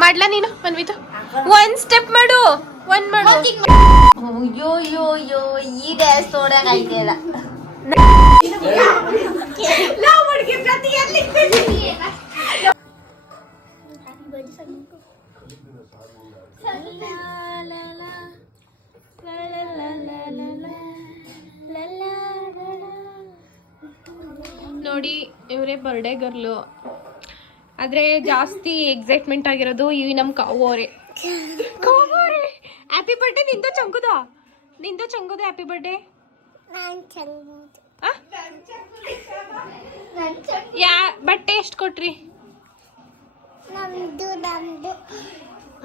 ಮಾಡ್ಲಾ ನೀನು ಮನ್ವಿತು ಒಂದ್ ಸ್ಟೆಪ್ ಮಾಡು ಒಂದ್ ಮಾಡು ಯೋ ಯೋ ಯೋ ಈ ಡ್ಯಾನ್ಸ್ ನೋಡಕ್ ಆಯ್ತಿಲ್ಲ ನೋಡಿ ಇವರೇ ಬರ್ಡೇ ಗರ್ಲು ಆದ್ರೆ ಜಾಸ್ತಿ ಎಕ್ಸೈಟ್ಮೆಂಟ್ ಆಗಿರೋದು ಈ ನಮ್ ಕಾವೋರೆ ಹ್ಯಾಪಿ ಬರ್ಡೇ ನಿಂದು ಚಂಗುದ ಹ್ಯಾಪಿ ಬರ್ಡೇ ಯಾ ಬಟ್ಟೆ ಎಷ್ಟು ಕೊಟ್ರಿ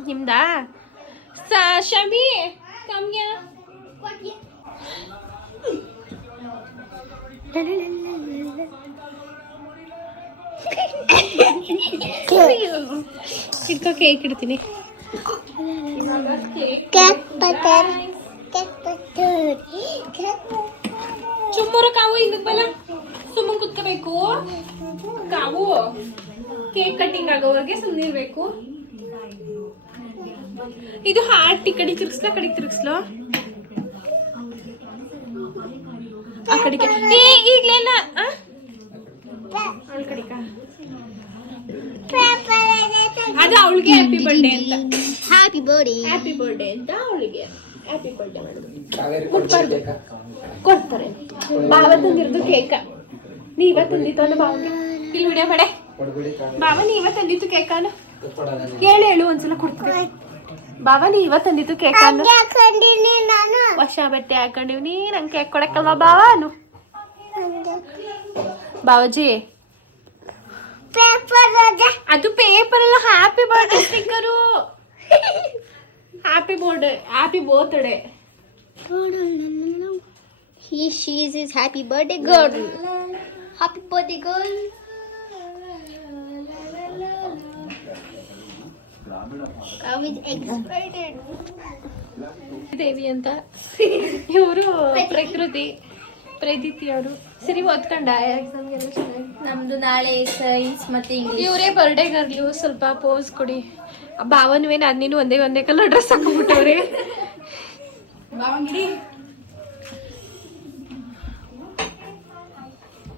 ನಿಮ್ದಾ ಶಮಿ ಕಮ್ಯ ಇಟ್ಕೋ ಕೇಕ್ ಇಡ್ತೀನಿ ಚುಮ್ಮರು ಕಾವು ಹಿಂದಕ್ಕೆ ಬಲ್ಲ ಸುಮ್ಮನೆ ಕುತ್ಕೋಬೇಕು ಕಾವು ಕೇಕ್ ಕಟ್ಟಿಂಗ್ ಆಗೋವರೆಗೆ ಸುಮ್ಮನೆ ಇರ್ಬೇಕು ಇದು ಹಾರ್ಟ್ ಈ ಕಡೆ ತಿರುಗಿಸ್ಲೋ ಆ ಕಡೆಗೆ ಈಗ್ಲೇನ ಅವಳ ಕಡೆಗ ಅದು ಅವಳಿಗೆ ಹ್ಯಾಪಿ ಬರ್ಡೇ ಅಂತ ಹ್ಯಾಪಿ ಬರ್ಡೇ ಅಂತ ಅವಳಿಗೆ ಹ್ಯಾಪಿ ಬರ್ಡೇ ಮಾಡೋದು ಕೊಡ್ತಾರೆ ಬಾವ ತಂದಿರೋದು ಕೇಕ ನೀವ ತಂದಿತ್ತು ಬಾವಗೆ ಇಲ್ಲಿ ವಿಡಿಯೋ ಮಾಡೆ ಬಾವ ನೀವ ತಂದಿತ್ತು ಕೇಕನ ಹೇಳು ಒಂದ್ಸಲ ಕೊಡ್ತೀನಿ ಬಾವ ನೀವ ತಂದಿತ್ತು ಕೇಕನ್ನು ಹೊಸ ಬಟ್ಟೆ ಹಾಕೊಂಡಿವ್ನಿ ನಂಗೆ ಕೇಕ್ ಕೊಡಕ್ಕಲ್ವಾ ಬಾವನು ಬಾವಾಜಿ ಅದು ಪೇಪರ್ ಅಲ್ಲ happy birthday sticker happy birthday she is his happy birthday girl. Happy birthday girl. I was excited. ದೇವಿ ಅಂತ ಇವರು ಪ್ರಕೃತಿ ಅವರು ಸರಿ ಓದ್ಕೊಂಡ ಎಕ್ಸಾಮ್ಗೆಲ್ಲ ಚೆನ್ನಾಗಿ ನಮ್ದು ನಾಳೆ ಸೈನ್ಸ್ ಮತ್ತೆ ಇಂಗ್ಲಿಷ್ ಇವರೇ ಬರ್ಡೇ ಗರ್ಲು ಸ್ವಲ್ಪ ಪೋಸ್ ಕೊಡಿ ಭಾವನವೇನು ನೀನು ಒಂದೇ ಕಲರ್ ಡ್ರೆಸ್ ಹಾಕೊಂಡ್ಬಿಟ್ಟವ್ರೆ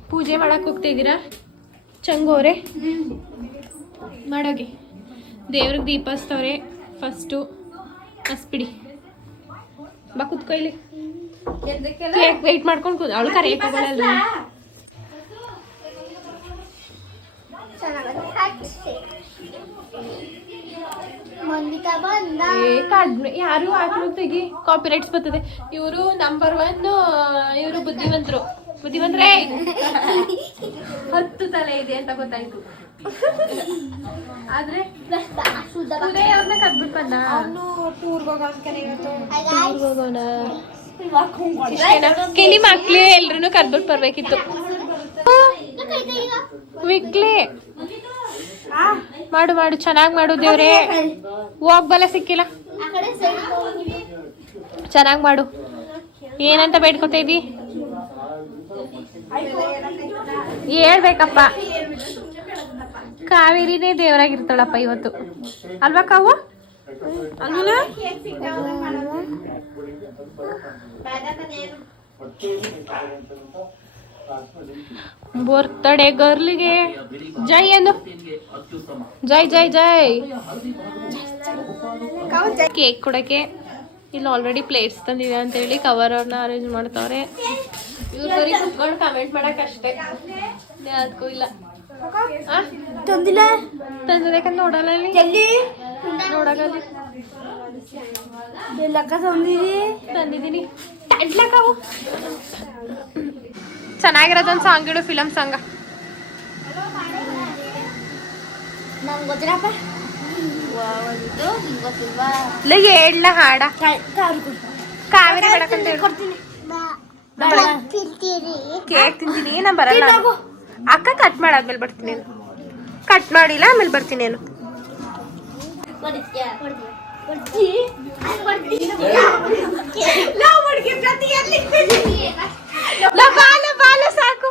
ಪೂಜೆ ಮಾಡಕ್ ಹೋಗ್ತಾ ಇದ್ದೀರಾ ಚಂಗೋರೆ ಮಾಡೋಗಿ ದೇವ್ರಿಗೆ ದೀಪ ಹಚ್ತವ್ರೆ ಫಸ್ಟು ಹಸ್ಬಿಡಿ ಬಾ ಕುತ್ಕೊ ಇಲ್ಲಿ ಕೇಕ್ ವೆಯ್ಟ್ ಮಾಡ್ಕೊಂಡು ಕೂತ್ ಅವಳು ಕರೆಯಕ್ಕೆ ಹೋಗಲ್ಲ ಕಡಿಮೆ ಯಾರು ಹಾಕ್ಲು ತೆಗಿ ಕಾಪಿರೈಟ್ಸ್ ಬರ್ತದೆ ಇವರು ನಂಬರ್ 1 ಇವರು ಬುದ್ಧಿವಂತರೇ 10 ತಲೆ ಇದೆ ಅಂತ ಗೊತ್ತಾಯ್ತು ಆದ್ರೆ ಉದಯ ಅವ್ರನ್ನ ಕದ್ಬಿಟ್ಟು ಬಂದ ಹೋಗೋಣ ಕೆಲಿ ಮಕ್ಳು ಎಲ್ರು ಕರ್ಬಿಟ್ಟು ಬರ್ಬೇಕಿತ್ತು ವಿಕ್ಲಿ ಮಾಡು ಚೆನ್ನಾಗಿ ಮಾಡು ದೇವ್ರೆ ಹೋಗ್ಬಲ್ಲ ಸಿಕ್ಕಿಲ್ಲ ಚೆನ್ನಾಗಿ ಮಾಡು ಏನಂತ ಬೇಡ್ಕೊತಾ ಇದ್ದಿ ಹೇಳ್ಬೇಕಪ್ಪ ಕಾವೇರಿನೇ ದೇವರಾಗಿರ್ತಾಳಪ್ಪ ಇವತ್ತು ಅಲ್ವಾ ಕಾವು ಅಲ್ವಲ್ಲ ಬರ್ತ್ಡೇ ಗರ್ಲಿಗೆ ಜೈ ಎಂದು ಜೈ ಕೇಕ್ ಕೊಡಕ್ಕೆ ಇಲ್ಲಿ ಆಲ್ರೆಡಿ ಪ್ಲೇಟ್ಸ್ ತಂದಿದೆ ಅಂತ ಹೇಳಿ ಕವರ್ ಅವ್ರನ್ನ ಅರೇಂಜ್ ಮಾಡ್ತಾವ್ರೆ ಇವ್ರು ಬರೀ ಕುತ್ಕೊಂಡು ಕಮೆಂಟ್ ಮಾಡಕ್ ಅಷ್ಟೇ ಅದಕ್ಕೂ ಇಲ್ಲ ತಂದಿದೆ ನೋಡಲ್ಲ ಇಲ್ಲಿ ನೋಡಕಲ್ಲಿ ತಂದಿದ್ದೀನಿ ಎಂಟ್ಲಕ್ಕವು ಚೆನ್ನಾಗಿರೋದೊಂದು ಸಾಂಗ್ ಇಡು ಫಿಲಮ್ ಸಾಂಗ ಹೇಳ್ಲ ಹಾಡ ಕಾವೇರಿ ಬೇಡಕಂತ ಕೇಕ್ ತಿಂತೀನಿ ನಾ ಬರಲ್ಲ ಅಕ್ಕ ಕಟ್ ಮಾಡಾದ್ಮೇಲೆ ಬರ್ತೀನಿ ಕಟ್ ಮಾಡಿಲ್ಲ ಆಮೇಲೆ ಬರ್ತೀನಿ ಏನು ಬಾಲ ಸಾಕು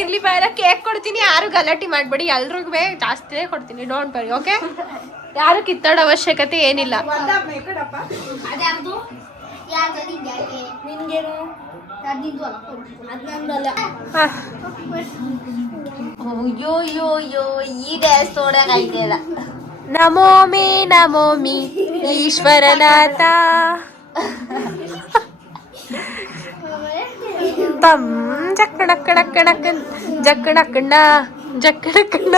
ಇರ್ಲಿ ಬೇಡ ಕೇಕ್ ಕೊಡ್ತೀನಿ, ಯಾರು ಗಲಾಟೆ ಮಾಡ್ಬೇಡಿ, ಎಲ್ರಿಗೂ ಜಾಸ್ತಿನೇ ಕೊಡ್ತೀನಿ, ಡೋಂಟ್ ವರಿ. ಓಕೆ, ಯಾರು ಕಿತ್ತಾಡೋ ಅವಶ್ಯಕತೆ ಏನಿಲ್ಲ. ಈ ಡ್ಯಾನ್ಸ್ ನೋಡಕ್ ಆಯ್ತಿಲ್ಲ. ನಮೋ ಮೇ ಈಶ್ವರನಾಥ ತಮ್ ಜಕ್ಕಣಕ್ಕಣಕ್ಕಣಕ್ಕ ಜಕ್ಕಣಕ್ಕಣ್ಣ ಜಕ್ಕಣಕ್ಕಣ್ಣ.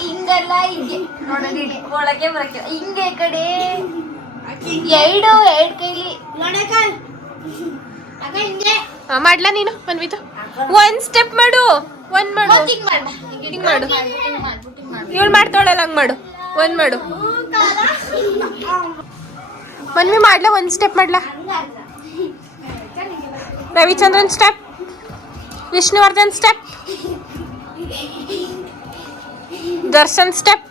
ಹಿಂಗಲ್ಲ ಹಿಂಗೆ ನೋಡೋದು ಇಟ್ಕೊಳಕ್ಕೆ ಬರಕ್ಕೆ ಹಿಂಗೆ ಕಡೆ ಎರಡು ಕೈಲಿ ಮಾಡ್ಲಾ ನೀನು ಮನ್ವಿತು? ಒಂದ್ ಸ್ಟೆಪ್ ಮಾಡು, ಒಂದ್ ಮಾಡು, ಹಿಂಗ್ ಮಾಡು. ಇವಳು ಮಾಡ್ತಾಳಲ್ಲ ಹಂಗ್ ಮಾಡು, ಒಂದ್ ಮಾಡು. ಮನ್ವಿ ಮಾಡ್ಲಾ, ಒಂದ್ ಸ್ಟೆಪ್ ಮಾಡ್ಲಾ? Ravichandran step, Vishnuvardhan step, Darshan step.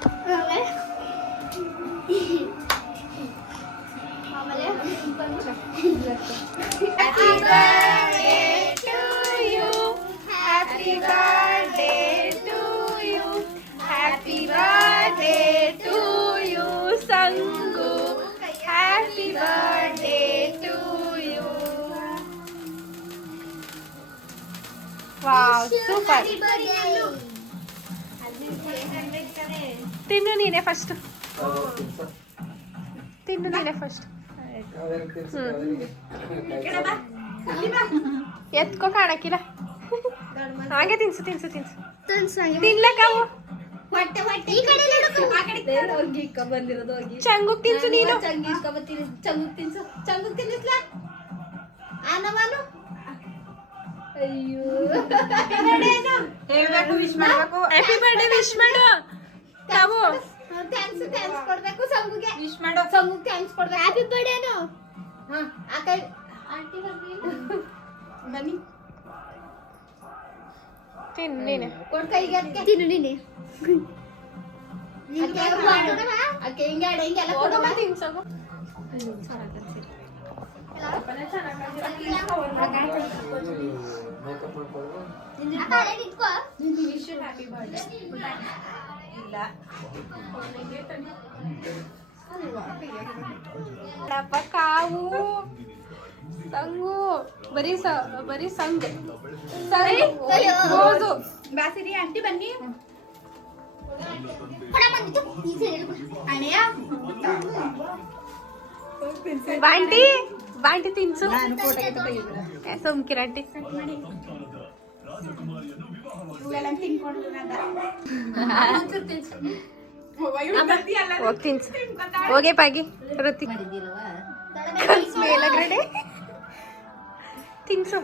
Sangu happy birthday to you. Wow, super. ತಿನ್ನು ನೀನೆ ಫಸ್ಟ್, ತಿನ್ನು ನೀನೆ ಫಸ್ಟ್. ಎತ್ಕೋ ಕಾಣಕ್ಕಿಲ್ಲ, ಹಾಗೆ ತಿನ್ಸು ತಿನ್ಸು ತಿನ್ಸು ತಿನ್ಲಕ್ಕಾವು. ಚಂಗುಕ್ ತಿನ್ಸು ನೀನು. ಹ್ಯಾಪಿ ಬರ್ಡೇ ವಿಶ್ ಮಾಡು ತಾವು. ಥ್ಯಾಂಕ್ಸ್ ಕೊಡ್ಬೇಕು ಸಂಗುಗೆ, ವಿಶ್ ಮಾಡೋ ಸಂಗುಗೆ ಥ್ಯಾಂಕ್ಸ್ ಕೊಡ್ಬೇಕು. ಹ್ಯಾಪಿ ಬರ್ಡೇನು ಆಂಟಿ ಬನ್ನಿ ತಿನ್ನು ನೀನೆ, ಕೊಡ್ ಕೈಗೆ ತಿನ್ನು ನೀನೆ. ಕಾವು ಸಂಗು ಬರೀ ಸಂಗ್ ಹೌದು. ಬಾಸಿರಿ ಆಂಟಿ ಬನ್ನಿ. ಬಾಂಟಿ ಬಾಂಟಿ ತಿನ್ಸು. ಸೋಮ್ಕಿರಾಂಟಿ ಹೋಗಿ ತಿನ್ಸು. ಹೋಗೇ ಪಾಗಿ ರೊತ್ತಿ ಮೇಲಗಡೆ ತಿನ್ಸು.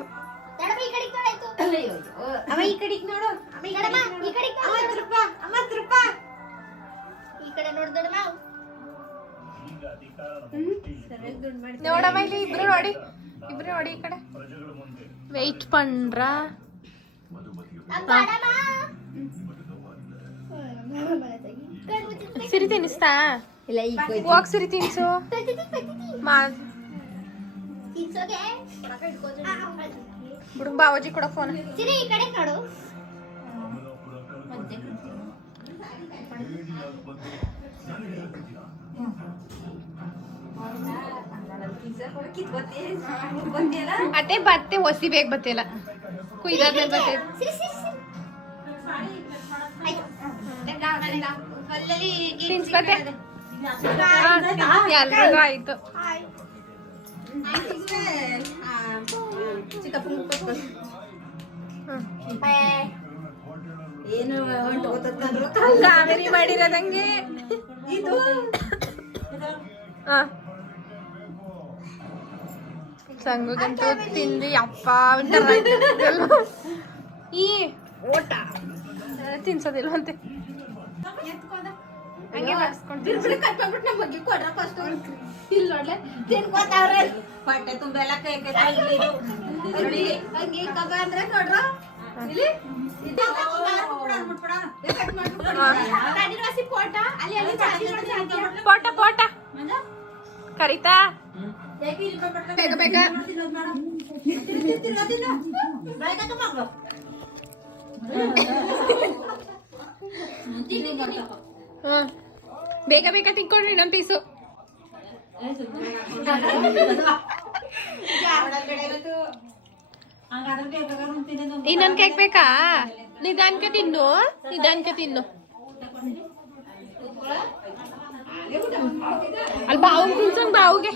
ನೋಡಮ್ಮ ಇಲ್ಲಿ ಇಬ್ರು ನೋಡಿ ಈ ಕಡೆ ವೆಯ್ಟ್ ಪண்றா. ಸಿರಿ ತಿನ್ನಿಸ್ತಾ ಇಲ್ಲ? ಹೋಗ್ ಸಿರಿ ತಿನ್ಸು. ಬಿಡು ಬಾವಾಜಿ ಕೊಡ ಫೋನ್. ಅತ್ತೆ ಬತ್ತೆ ಹೊಸಿ ಬೇಗ ಬತ್ತಿಲ್ಲ, ಕುಯ್ದಾದ್ಮೇಲೆ ಬತ್ತೆ. ತಿನ್ಸ್ಬತ್ತೆ ಎಲ್ರಿಗೂ ಆಯ್ತು. ಏನು ಕಾವೇರಿ ಮಾಡಿರೋದಂಗೆ ಇದು ಸಂಗುಗಂತೂ ತಿಂದು ಅಪ್ಪ ಈ ಓಟ ತಿನ್ಸೋದಿಲ್ವಂತೆ. ಹಂಗೆ ಹೊಟ್ಟೆ ತುಂಬೆಲ್ಲ ಕೈ ಹಂಗೆ ಕಬ ಅಂದ್ರೆ ನೋಡ್ರ ಇಲ್ಲಿ ಪೋಟ ಕರಿತಾ ಬೇಗ ಬೇಗ ಹಾ ಬೇಗ ಬೇಗ ತಿನ್ಕೊಂಡ್ರಿ ನಮ್ಮ ಪೀಸು ಇನ್ನೊಂದು ಕೇಕ್ ಬೇಕಾ ನಿಧಾನಕ್ಕೆ ತಿನ್ನು ಅಲ್ಲಿ ಬಾವು ಕುಂಸಂಗ್ ಬಾವುಗೆ